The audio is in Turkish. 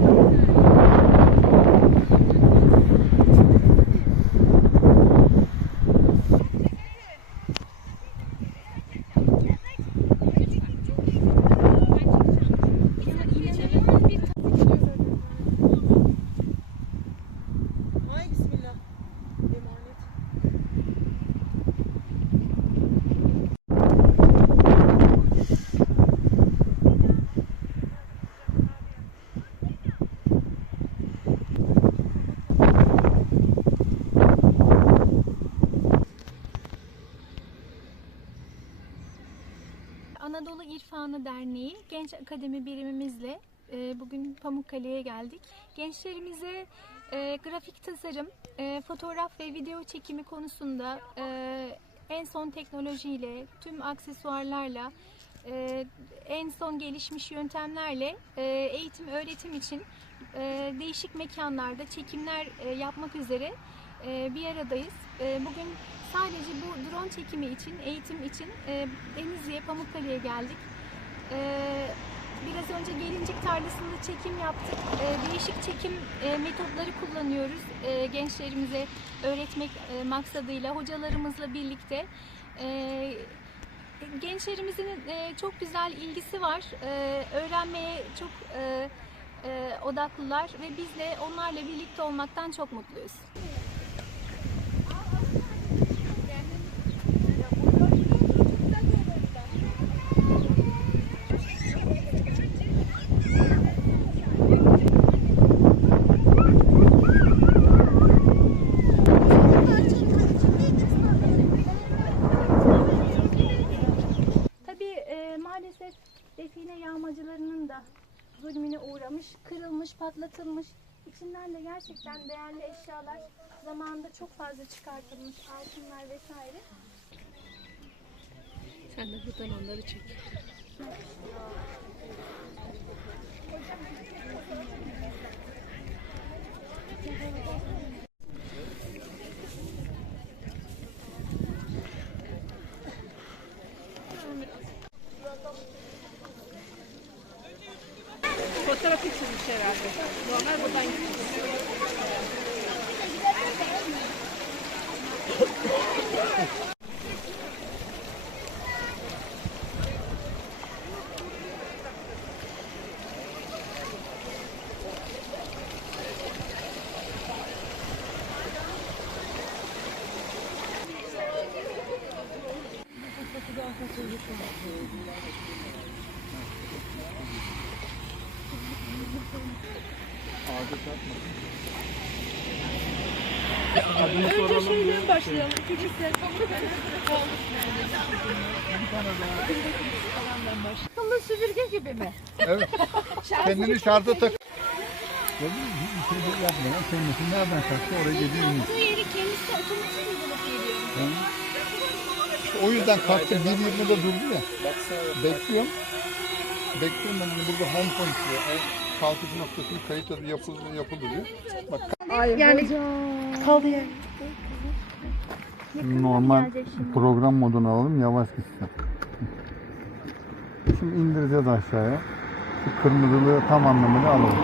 Ay İrfanı Derneği Genç Akademi birimimizle e, bugün Pamukkale'ye geldik. Gençlerimize e, grafik tasarım, e, fotoğraf ve video çekimi konusunda en son teknolojiyle, tüm aksesuarlarla, en son gelişmiş yöntemlerle eğitim öğretim için değişik mekanlarda çekimler yapmak üzere bir aradayız. Bugün sadece bu drone çekimi için, eğitim için Denizli'ye, Pamukkale'ye geldik. E, biraz önce gelincik tarlasında çekim yaptık. E, değişik çekim e, metotları kullanıyoruz e, gençlerimize öğretmek e, maksadıyla, hocalarımızla birlikte. E, gençlerimizin e, çok güzel ilgisi var. E, öğrenmeye çok e, e, odaklılar ve biz de onlarla birlikte olmaktan çok mutluyuz. Zulmüne uğramış, kırılmış, patlatılmış. İçinden de gerçekten değerli eşyalar zamanında çok fazla çıkartılmış, altınlar vesaire. Sen de buradan onları çek. Fotoğraf içinmiş herhalde. Normal buradan gitmiş. Önce şeyden başlayalım. Küçükler. Akıllı süpürge gibi mi? Evet. Kendini şarja tak. Gördün mü? Hiçbir şey de kendisi nereden kalktı oraya gidiyor. Bu yeri kendisi otomatik mi bulup geliyor? İşte o yüzden kalktı 1.20'de durdu ya. Bekliyorum. Bekliyorum ben burada home point diyor. O kalkış noktasını kayıt yapıldı, yapıldı diyor. Bak Yani kaldı ya. normal program modunu alalım yavaş gitsin. Şimdi indireceğiz aşağıya. Şu kırmızılığı tam anlamıyla alalım.